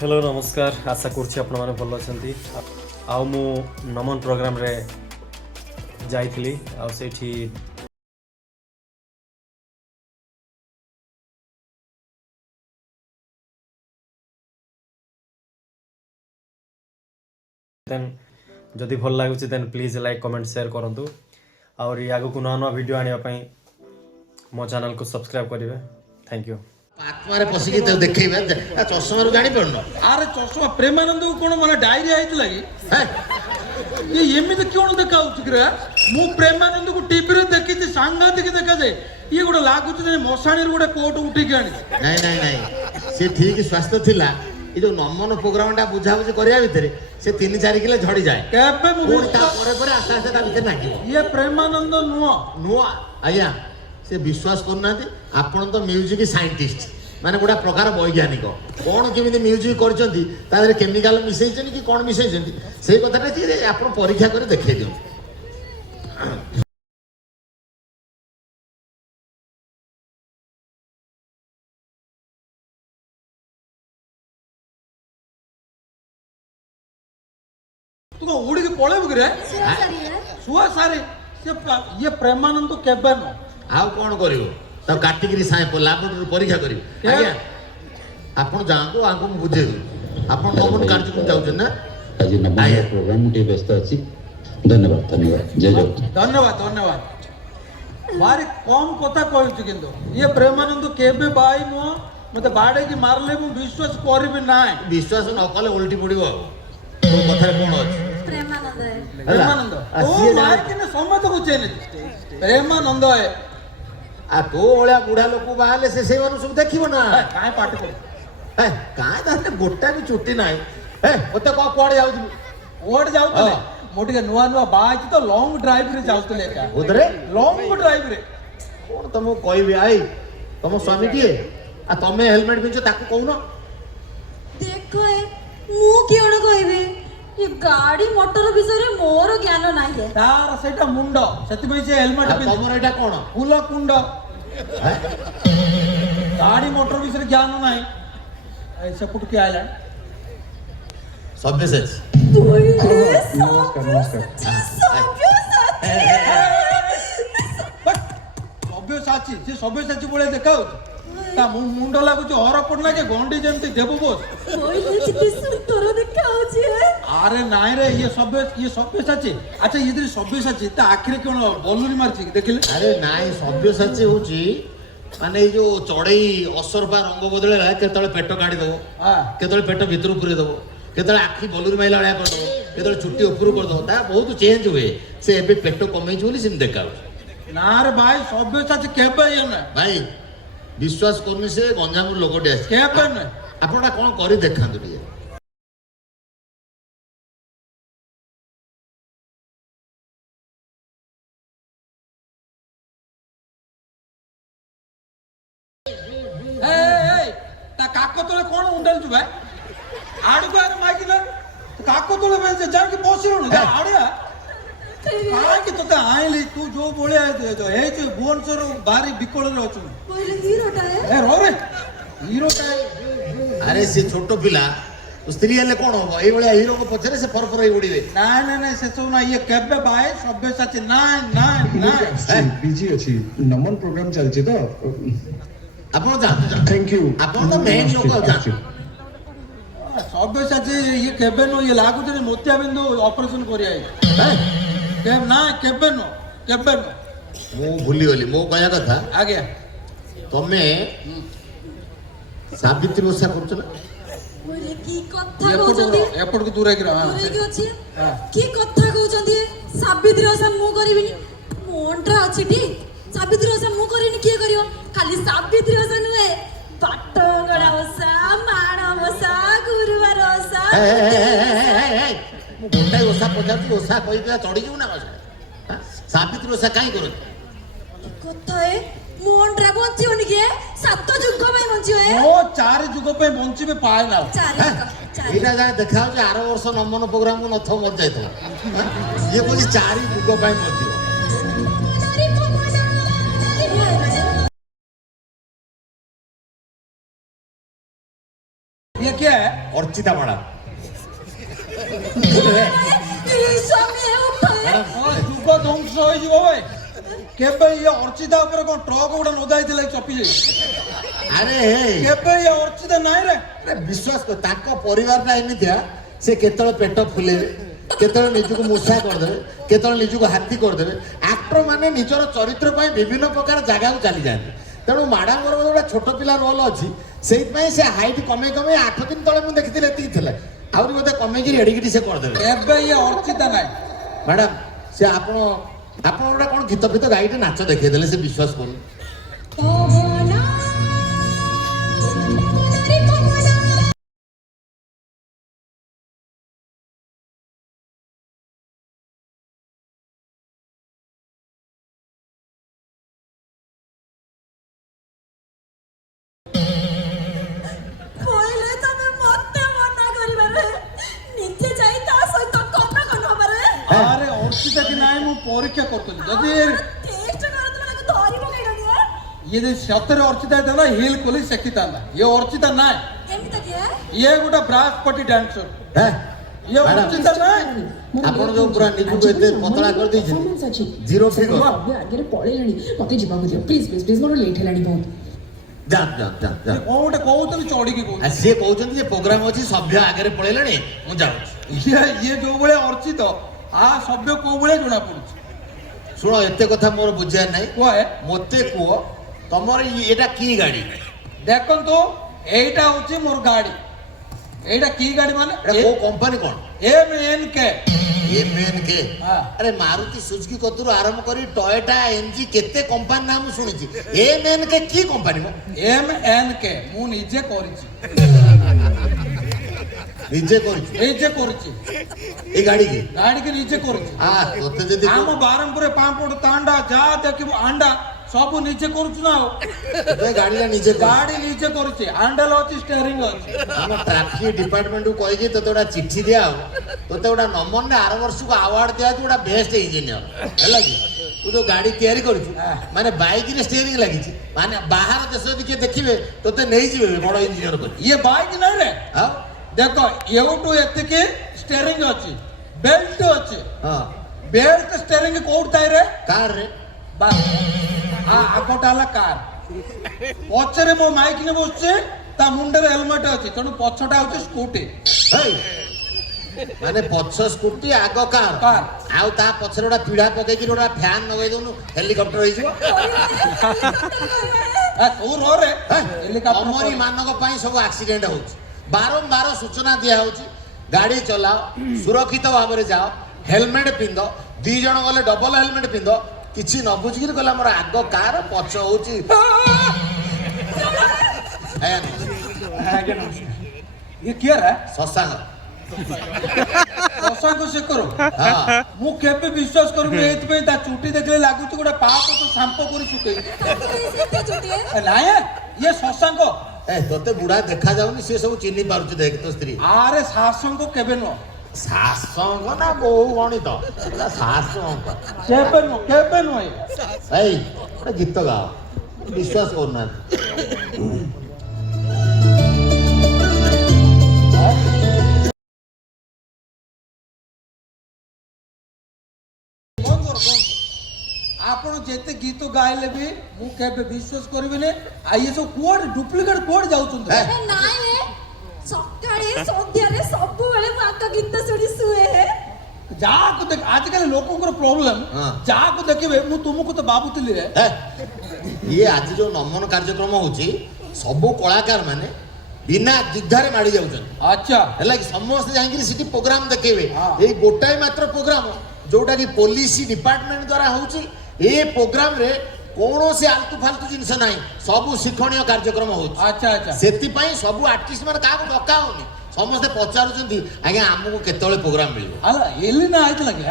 Hello नमस्कार आशा करुँच आपण मैंने भल अच्छा आउ मु नमन प्रोग्राम रे जाइली आउ सेठी देन जदि भल लगुच then please like comment share करूँ और आगु को नुआ नुआ वीडियो आने मो चैनल को सब्सक्राइब करेंगे थैंक यू आत्मारे पशिकी तो देखैबे चश्मा रु जानि पड़नो अरे चश्मा प्रेमानंद को कोन माने डायरिया आइतला कि ये एमिति कोन देखा होछ कि मु प्रेमानंद को टीवी रे देखि थी सांगातिक देखा जाए ये गोटे लागुच जे मसाणी रे गोटे कोट उठी के आनी नहीं से ठीक स्वास्थ्य थिला ये जो नमन प्रोग्राम टा बुझा बुझी करिया भितरे से 3-4 किलो झड़ी जाए केबे मु ता परे आस्ते आस्ते ता भितर नागिबो ये प्रेमानंद नुआ नुआ आया से विश्वास करना आपण तो म्यूजिक साइंटिस्ट माने गोटा प्रकार वैज्ञानिक कौन केमी म्यूजिक कर केमिकाल मिसई कि कौन मिसई से कथाटा कि आप परीक्षा कर देखे दियो तू उड़ी के पळेबु कि रे सुआ सारी ये प्रेमानंद केबे न आउ कौन करिवो तो काटिगिरी साए लाबोरेटरी परीक्षा करिवो आज्ञा आपण जांको आंको बुझे आपण नमन कार्यक्रम जाउछ ना आज नमन प्रोग्राम टी व्यस्त अछि धन्यवाद जय जगन्नाथ धन्यवाद मारे कम कथा कहूँ किंतु ये प्रेमानंद केबे बाई नुह मते बाड़े की मारले मु विश्वास करबी ना विश्वास न कले उल्टी पड़िबो तो कथा कोन अछि प्रेमानंद ओ मार के समझ को चेन प्रेमानंद है आ तो ओळ्या बुढा लोक बाहले से सेवन सब देखिबो ना काय पाठ कर काय ताने गोटा भी छुट्टी नाही ओते को कोड जाउछु ओड जाउतले मोटी के नुआ नुआ बाज तो लॉन्ग ड्राइव रे जाउतले का उधरे लॉन्ग ड्राइव रे कोन तमो कहबी आई तमो स्वामी किए आ तमे हेलमेट पिंचो ताको कहूनो देखो मु कियोण कहबे ये गाड़ी मोटर विषय रे मोर ज्ञान नाही है तार सेटा मुंडो सेति में से हेलमेट पिन तमर एटा कोन फूल कुंड गाड़ी मोटर विषय ज्ञान नाही ऐसे पुट के आइला सभ्य सच सभ्य साची से सभ्य साची बोले देखाउ ता मुंड लागुच हर पड़ना के गंडी जेमती देबो बोस ओइ किती सुंदर देखाउ छे अरे नाइ रे ये सभ्य साची अच्छा ये जरी सभ्य साची ता आखिर कोन बलुरी मारची देखिले अरे नाइ सभ्य सच होची माने जो चढ़ई असरपा रंग बदलेला केतळे पेट काढी दबो केतळे पेट भितर पुरे दबो केतळे आखी बलुरी माइला वाला कर दबो केतळे चुट्टी ऊपर कर दबो ता बहुत चेंज हुए से एबे पेट कमै बोली सिम देखाउ ना रे भाई सभ्य साची केबे ये ना भाई विश्वास करनी से गंजाम लोकटे आसे केबे ना आपनटा कोन करी देखांतु टिए काको तोले कोण उंडल छु भाई आडू को माइक न काको तोले पे जा के बसिरो न आड़िया काय की तोते आइली तू जो बोले जो हे जो भुवनेश्वर बारी बिकोळ रे अछु पहिले हीरोटा है ए रो रे हीरो काय अरे से छोटो पिला स्त्री हेले कोन हो एई बळे हीरो को पछरे से फरफर ही उडीवे ना ना ना से सो ना ये केबे बाय सभ्य सच ना ना ना बिजी अछि नमन प्रोग्राम चलछि तो आपण जा थैंक यू आपण तो मेन लोक जा सभ्य सच ये केबे नो ये लागु जे मोतिया बिंदु ऑपरेशन करि आई केब ना केबे नो मो भूली गली मो कहया कथा आ गया तमे सावित्री ओसा करछ ना पहिले की कथा कहउछंती एपट को दूर गिरा दूरे की अछि की कथा कहउछंती सावित्री ओसा मु करिबिनी मोंट्रा अछि टी सावित्री ओसा मु करिनी की करियो खाली सावित्री ओसा नुए पाटंगड़ा ओसा माण ओसा गुरुवार ओसा मु गोटाई ओसा पचाती ओसा कहि के चढ़ी जउ ना ओसा सावित्री ओसा काई करो कथा है मोंट्रा बंचियोनी के सात जुग में बंचियो है ओ चार जुग पे बंचिबे पाए ना चार एटा जा देखाउ जे 8 वर्ष नमन प्रोग्राम को नथो मर जायतो ये बोली 4 जुग पे बंचियो ये क्या है अर्चिता मैडम ସ୍ୱାମୀ ଉଠାଏ ଯୁଗ ଧ୍ୱଂସ ହେଇଯିବ ଭାଇ କେବେ ଇଏ ଅର୍ଚିତା ଉପରେ କଣ ଟ୍ରକ୍ ଗୋଟେ ନଦା ହେଇଥିଲା ଚପି ଯାଇ ଆରେ କେବେ ଇଏ ଅର୍ଚିତା ନାହିଁ ରେ ଆରେ ବିଶ୍ୱାସ କର ତାଙ୍କ ପରିବାରଟା ଏମିତିଆ ସେ କେତେବେଳେ ପେଟ ଫୁଲେଇବେ କେତେବେଳେ ନିଜକୁ ମୂଷା କରିଦେବେ କେତେବେଳେ ନିଜକୁ ହାତୀ କରିଦେବେ ଆକ୍ଟର ମାନେ ନିଜର ଚରିତ୍ର ପାଇଁ ବିଭିନ୍ନ ପ୍ରକାର ଜାଗାକୁ ଚାଲିଯାଆନ୍ତି ତେଣୁ ମ୍ୟାଡାମଙ୍କର ଗୋଟେ ଛୋଟ ପିଲା ରୋଲ ଅଛି ସେଇଥିପାଇଁ ସେ ହାଇଟ୍ କମେଇ କମେଇ 8 ଦିନ ତଳେ ମୁଁ ଦେଖିଥିଲି ଏତିକି ଥିଲା ଆହୁରି ବୋଧେ କମେଇକି ଏଡ଼ିକିଟି ସେ କରିଦେବେ ଏବେ ଇଏ ଅର୍ଚିତା ନାହିଁ ମ୍ୟାଡାମ ସେ ଆପଣ ଗୋଟେ କଣ ଗୀତ ଫିତ ଗାଇଟେ ନାଚ ଦେଖେଇଦେଲେ ସେ ବିଶ୍ୱାସ କରୁନି ପବନ ରେ ପବନ କହିଲେ ତମେ ମତେ ମନା କରିବାରେ ନିଜେ ଯାଇ ତା ସହିତ କନ ହବାରେ ଆରେ ଅର୍ଚିତା କି ନାହିଁ ମୁଁ ପରୀକ୍ଷା କରୁଥିଲି ଯଦି ଟେଷ୍ଟ କରୁଥିଲା ତାକୁ ଧରି ପକେଇଲନି ଇଏ ଯଦି ସତରେ ଅର୍ଚିତା ହେଇଥାନ୍ତା ହିଲ୍ ଖୋଲି ସେକିଥାନ୍ତା ଇଏ ଅର୍ଚିତା ନାହିଁ କେମିତି କିଏ ଇଏ ଗୋଟେ ବ୍ରାସ୍ ପଟି ଡ୍ୟାନ୍ସର ହେ ଇଏ ଅର୍ଚିତା ନାହିଁ ଆପଣ ଯୋଉ ପୁରା ନିଜକୁ ଏତେ ପତଳା କରିଦେଇଛନ୍ତି ଜିରୋ ଫିଗର ଆଗରେ ପଳେଇଲାଣି ମତେ ଯିବାକୁ ଦିଅ ପ୍ଲିଜ ପ୍ଲିଜ ପ୍ଲିଜ ମୋର ଲେଟ୍ ହେଲାଣି ବହୁତ ଯା ଯା ଯା ଯା କଣ ଗୋଟେ କହୁଥିଲି ଚଢିକି କହୁଥିଲି ଆଉ ସିଏ କହୁଛନ୍ତି ଯେ ପ୍ରୋଗ୍ରାମ ଅଛି ସଭ୍ୟ ଆଗରେ ପଳେଇଲାଣି ମୁଁ ଯାଉଛି ଇଏ ଯୋଉ ଭଳିଆ ଅର୍ଚିତ ଆ ସଭ୍ୟ କୋଉ ଭଳିଆ ଜଣା ପଡୁଛି ଶୁଣ ଏତେ କଥା ମୋର ବୁଝିବାର ନାହିଁ କୁହ ମତେ କୁହ ତମର ଏଇଟା କି ଗାଡି ଦେଖନ୍ତୁ ଏଇଟା ହଉଛି ମୋର ଗାଡି ଏଇଟା କି ଗାଡି ମାନେ ଏଟା କୋଉ କମ୍ପାନୀ କଣ MNK MNK ହଁ। ଆରେ ମାରୁତି ସୁଜୁକି କତୁରୁ ଆରମ୍ଭ କରି ଟୟୋଟା ଏନଜି କେତେ କମ୍ପାନୀ ନାଁ ମୁଁ ଶୁଣିଛି MNK କି କମ୍ପାନୀ ମ MNK ମୁଁ ନିଜେ କରିଛି ନିଜେ କରିଛୁ ନିଜେ କରିଛି এই গাড়ি কি ଗାଡିକି ନିଜେ କରିଛି তোতে যদি ଆମ ବାରମ୍ପୁରରେ ପାମ୍ପଡ଼ ତାଣ୍ଡା ଯାହା ଦେଖିବୁ ଆଣ୍ଡା ସବୁ ନିଜେ କରୁଛୁ ନା ଆଉ গাড়িটা নিজে ଗାଡି ନିଜେ କରୁଛି ଆଣ୍ଡେଲ ଅଛି ଷ୍ଟେରିଂ ଅଛି ଆମ ଟ୍ରାଫିକ ଡିପାର୍ଟମେଣ୍ଟକୁ କହିକି ତୋତେ ଗୋଟେ ଚିଠି ଦିଆ ହବ ତୋତେ ଗୋଟେ ନମ୍ବରରେ ଆର ବର୍ଷକୁ ଆୱାର୍ଡ ଦିଆହେଉଛି ଗୋଟେ ବେଷ୍ଟ ଇଞ୍ଜିନିୟର ହେଲା କି ତୁ ଯୋଉ ଗାଡି ତିଆରି କରିଛୁ ମାନେ ବାଇକରେ ଷ୍ଟେରିଂ ଲାଗିଛି ମାନେ ବାହାର ଦେଶ ଯଦି କିଏ ଦେଖିବେ ତୋତେ ନେଇଯିବେ ବଡ ଇଞ୍ଜିନିୟର କରି ଇଏ ବାଇକ୍ ନାହିଁ ରେ ଆଉ ଦେଖ ଏଉଠୁ ଏତିକି ଷ୍ଟେରିଂ ଅଛି ବେଲ୍ଟ ଅଛି ହଁ ବେଲ୍ଟ ଷ୍ଟେରିଂ କୋଉଠି ଥାଏ ରେ କାରରେ ଆଗଟା ହେଲା କାର ପଛରେ ମୋ ମାଇକ୍ ନେ ବସୁଛି ତା ମୁଣ୍ଡରେ ହେଲମେଟ ଅଛି ତେଣୁ ପଛଟା ହଉଛି ସ୍କୁଟି ହେଇ ମାନେ ପଛ ସ୍କୁଟି ଆଗ କାର କାର। ଆଉ ତା ପଛରେ ଗୋଟେ ପିଢା ପକେଇକି ଗୋଟେ ଫ୍ୟାନ ଲଗେଇ ଦଉନୁ ହେଲିକପ୍ଟର ହେଇଯିବ ତୁ ରେ ଅମରି ମାନଙ୍କ ପାଇଁ ସବୁ ଆକ୍ସିଡେଣ୍ଟ ହଉଛି ବାରମ୍ବାର ସୂଚନା ଦିଆ ହଉଛି ଗାଡି ଚଲାଅ ସୁରକ୍ଷିତ ଭାବରେ ଯାଅ ହେଲମେଟ ପିନ୍ଧ 2 ଜଣ ଗଲେ ଡବଲ ହେଲମେଟ ପିନ୍ଧ କିଛି ନ ବୁଝିକିରି ଗଲା ଆମର ଆଗ କାର ପଛ ହଉଛି ଇଏ କିଏ ରେ ଶଶାଙ୍ଗ ଶଶାଙ୍କ ଶେଖର ମୁଁ କେବେ ବିଶ୍ୱାସ କରିବି ଏଇଥିପାଇଁ ତା ଚୁଟି ଦେଖିଲେ ଲାଗୁଛି ଗୋଟେ ପାପ ତ ସାମ୍ପ କରି ଶୁକେଇ ନାଇଁ ଇଏ ଶଶାଙ୍କ ତୋତେ ବୁଢା ଦେଖା ଯାଉନି ସେ ସବୁ ଚିହ୍ନି ପାରୁଛି ଦେଖ ତୋ ସ୍ତ୍ରୀ ଆରେ ଶାସଙ୍କ କେବେ ନୁହଁ ଶାସଙ୍ଗ ନା ବୋଉ ଗଣିତ ଶାସଙ୍ଗ କେବେ ନୁହଁ ଏଇ ଗୋଟେ ଗୀତ ଗାଅ ବିଶ୍ୱାସ କରୁନାହାନ୍ତି ଆପଣ ଯେତେ ଗୀତ ଗାଇଲେ ବି ମୁଁ କେବେ ବିଶ୍ୱାସ କରିବିନି ଆଉ ଇଏ ସବୁ କୁଆଡେ ଡୁପ୍ଲିକେଟ କୁଆଡେ ଯାଉଛନ୍ତି ନାଇଁ ସକାଳେ ସନ୍ଧ୍ୟାରେ ସବୁବେଳେ ମୁଁ ଆଙ୍କ ଗୀତ ଶୁଣି ଶୁଏ ଯାହାକୁ ଦେଖ ଆଜିକାଲି ଲୋକଙ୍କର ପ୍ରୋବ୍ଲେମ ଯାହାକୁ ଦେଖିବେ ମୁଁ ତୁମକୁ ତ ଭାବୁଥିଲି ରେ ଇଏ ଆଜି ଯୋଉ ନମନ କାର୍ଯ୍ୟକ୍ରମ ହଉଛି ସବୁ କଳାକାର ମାନେ ବିନା ଦ୍ୱିଧାରେ ମାଡି ଯାଉଛନ୍ତି ଆଚ୍ଛା ହେଲା କି ସମସ୍ତେ ଯାଇକିରି ସେଠି ପ୍ରୋଗ୍ରାମ ଦେଖେଇବେ ଏଇ ଗୋଟାଏ ମାତ୍ର ପ୍ରୋଗ୍ରାମ ଯୋଉଟା କି ପୋଲିସ ଡିପାର୍ଟମେଣ୍ଟ ଦ୍ୱାରା ହଉଛି ଏ ପ୍ରୋଗ୍ରାମ ରେ କୌଣସି ଆଲତୁ ଫାଲତୁ ଜିନିଷ ନାହିଁ ସବୁ ଶିକ୍ଷଣୀୟ କାର୍ଯ୍ୟକ୍ରମ ହଉଛି ଆଚ୍ଛା ଆଚ୍ଛା ସେଥିପାଇଁ ସବୁ ଆର୍ଟିଷ୍ଟ ମାନେ କାହାକୁ ଡକା ହଉନି ସମସ୍ତେ ପଚାରୁଛନ୍ତି ଆଜ୍ଞା ଆମକୁ କେତେବେଳେ ପ୍ରୋଗ୍ରାମ ମିଳିବ ଆଲା ଏଲିନା ଆଇଥିଲା କି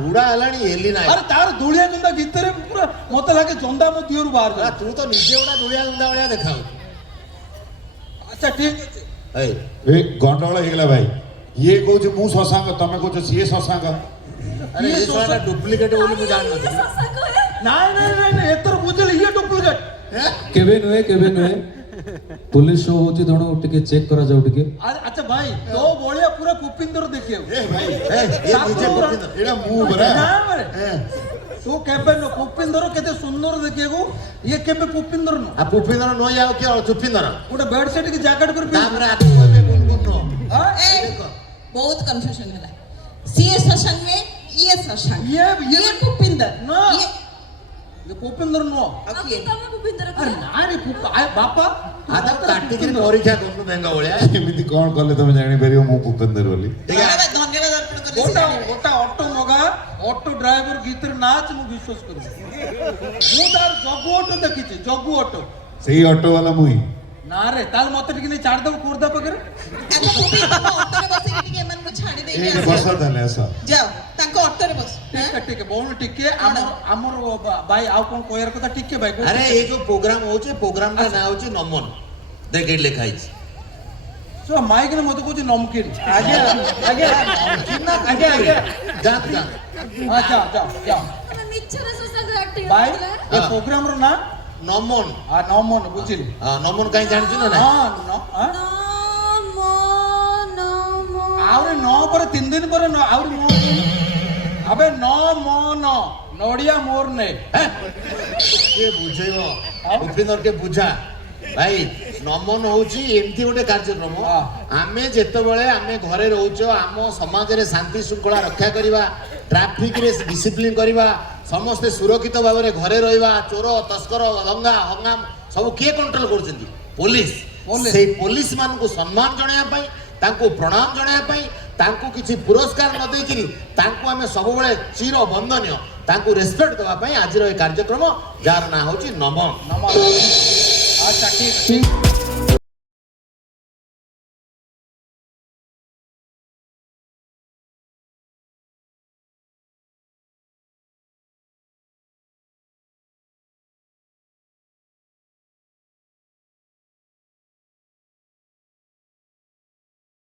ବୁଢା ହେଲାଣି ଏଲି ନାହିଁ ଆରେ ତାର ଦୁଳିଆ ଗୁଣ୍ଡା ଗୀତରେ ପୁରା ମତେ ଲାଗେ ଜନ୍ଦା ମୋ ଦିହରୁ ବାହାର ତୁ ତ ନିଜେ ଗୋଟେ ଦୁଳିଆ ଗୁଣ୍ଡା ଭଳିଆ ଦେଖାଉଛୁ ଆଚ୍ଛା ଠିକ ଅଛି ଏ ଗଣ୍ଡଗୋଳ ହେଇଗଲା ଭାଇ ଇଏ କହୁଛି ମୁଁ ଶଶାଙ୍କ ତମେ କହୁଛ ସିଏ ଶଶାଙ୍କ ଆରେ ଏ ଶଳାଟା ଡୁପ୍ଲିକେଟ ବୋଲି ମୁଁ ଜାଣିନଥିଲି ନାଇଁ ନାଇଁ ନାଇଁ ନାଇଁ ଏଥର ବୁଝିଲି ଇଏ ଡୁପ୍ଲିକେଟ କେବେ ନୁହେଁ पुलिस शो होची तेणु टिके चेक करा जाऊ टिके अच्छा भाई तो बोलिया पूरा पुपिंदर देखिए ए भाई ये निजे पुपिंदर एड़ा मु बरा तू केबे न पुपिंदर केते सुंदर देखिए को ये केबे पुपिंदर न आ पुपिंदर नो याव के चुपिंदर गोटे बेड सेट की जैकेट पर तापर आके कहबे गुनगुन नो बहुत कंफ्यूजन है सीए सशंग में ये सशंग ये भूपिंदर ना ये पुपिंदर नो अभी तब भूपिंदर अरे ना रे बापा आदा काटी के परीक्षा कोन बेंगा बोलिया एमिति कोन कले तुम जानि परियो मु भूपेंद्र बोली धन्यवाद अर्पण करे गोटा गोटा ऑटो मगा ऑटो ड्राइवर गीतर नाच मु विश्वास करू मु तार जगु ऑटो देखिछि जगु ऑटो सेही ऑटो वाला मुई ना रे ताल मत टिके नहीं छाड़ दब कुर्दा पकड़ अच्छा भूपी तुम ऑटो रे बसे टिके मन को छाड़ी दे ए बसा थाले ऐसा जाओ ताको ऑटो रे बस ठीक है बोल टिके हमर भाई आउ कोन कोयर कथा टिके भाई अरे ये जो प्रोग्राम होचे प्रोग्राम का ना होचे नमन देख एट लिखा है सो माइक ने मत कोची नमकीन आगे आगे नमकीन ना आगे आगे जा जा अच्छा जा जा मिच्छर ससंग एक्टिंग भाई ये प्रोग्राम रो ना नमन आ नमन बुझिल नमन काई जानछु ना हां नो आउरे नो पर 3 दिन पर नो आउरे मो अबे नो मन नोडिया मोर ने ये बुझेबो उपिंदर के बुझा भाई नमन होची एमती गोटे कार्यक्रम आमे जेते बेले आमे घरे रहउछो आम समाज रे शांति शृंखला रक्षा करिवा ट्रैफिक रे डिसिप्लिन करिवा समस्त सुरक्षित भाव में घरे रहिबा चोर तस्कर दंगा हंगाम सब किए कंट्रोल करछंती पुलिस से पुलिस मान को सम्मान जणाया पई तांको प्रणाम जणाया पई तांको किछि पुरस्कार न देकिरी तांको आमे सब बेले चिर वंदनीय तांको रेस्पेक्ट देवा पई आज रो कार्यक्रम जार ना होची नमन अच्छा ठीक